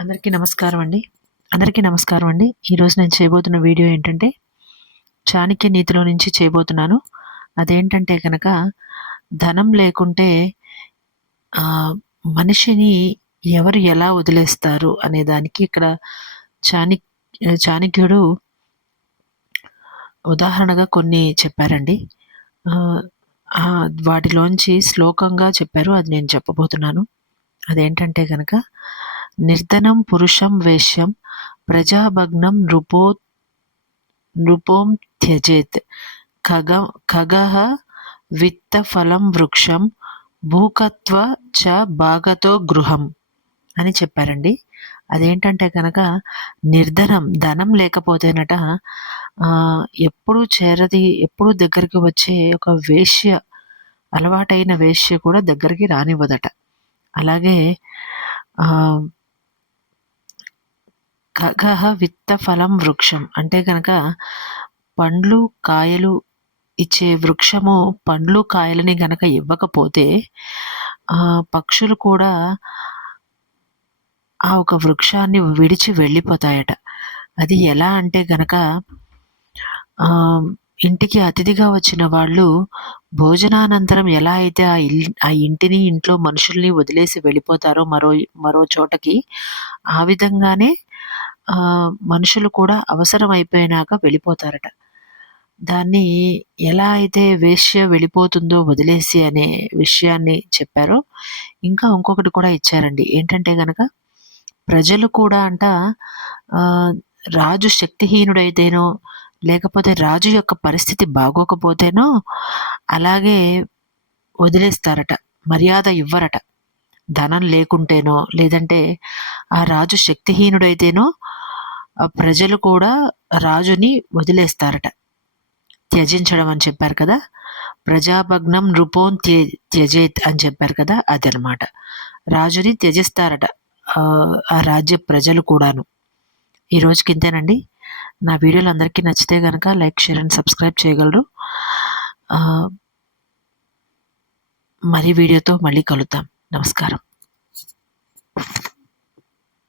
అందరికీ నమస్కారం అండి. ఈరోజు నేను చేయబోతున్న వీడియో ఏంటంటే చాణక్య నీతిలో నుంచి చేయబోతున్నాను. అదేంటంటే కనుక ధనం లేకుంటే మనిషిని ఎవరు ఎలా వదిలేస్తారు అనే దానికి ఇక్కడ చాణక్యుడు ఉదాహరణగా కొన్ని చెప్పారండి. వాటిలోంచి శ్లోకంగా చెప్పారు, అది నేను చెప్పబోతున్నాను. అదేంటంటే కనుక నిర్ధనం పురుషం వేశ్యం ప్రజాభగ్నం నృపోం త్యజేత్ ఖగః విత్తఫలం వృక్షం భూకత్వ చ భాగతో గృహం అని చెప్పారండి. అదేంటంటే కనుక ధనం లేకపోతేనట ఎప్పుడు దగ్గరికి వచ్చే ఒక వేశ్య, అలవాటైన వేశ్య కూడా దగ్గరికి రానివ్వదట. అలాగే ఖగః విత్త ఫలం వృక్షం అంటే కనుక పండ్లు కాయలు ఇచ్చే వృక్షము పండ్లు కాయలని గనక ఇవ్వకపోతే పక్షులు కూడా ఆ ఒక వృక్షాన్ని విడిచి వెళ్ళిపోతాయట. అది ఎలా అంటే గనక ఇంటికి అతిథిగా వచ్చిన వాళ్ళు భోజనానంతరం ఎలా అయితే ఆ ఇంటిని, ఇంట్లో మనుషుల్ని వదిలేసి వెళ్ళిపోతారో మరో చోటకి, ఆ విధంగానే మనుషులు కూడా అవసరం అయిపోయినాక వెళ్ళిపోతారట. దాన్ని ఎలా అయితే వేశ్య వెళ్ళిపోతుందో వదిలేసి అనే విషయాన్ని చెప్పారో ఇంకా ఇంకొకటి కూడా ఇచ్చారండి. ఏంటంటే గనక ప్రజలు కూడా రాజు శక్తిహీనుడైతేనో లేకపోతే రాజు యొక్క పరిస్థితి బాగోకపోతేనో అలాగే వదిలేస్తారట, మర్యాద ఇవ్వరట. ధనం లేకుంటేనో లేదంటే ఆ రాజు శక్తిహీనుడైతేనో ప్రజలు కూడా రాజుని వదిలేస్తారట. త్యజించడం అని చెప్పారు కదా, ప్రజాభగ్నం నృపోన్ త్యజేత్ అని చెప్పారు కదా, అదనమాట. రాజుని త్యజిస్తారట ఆ రాజ్య ప్రజలు కూడాను. ఈ రోజుకి ఇంతేనండి. నా వీడియోలు అందరికీ నచ్చితే కనుక లైక్, షేర్ అండ్ సబ్స్క్రైబ్ చేయగలరు. మరి వీడియోతో మళ్ళీ కలుద్దాం. నమస్కారం.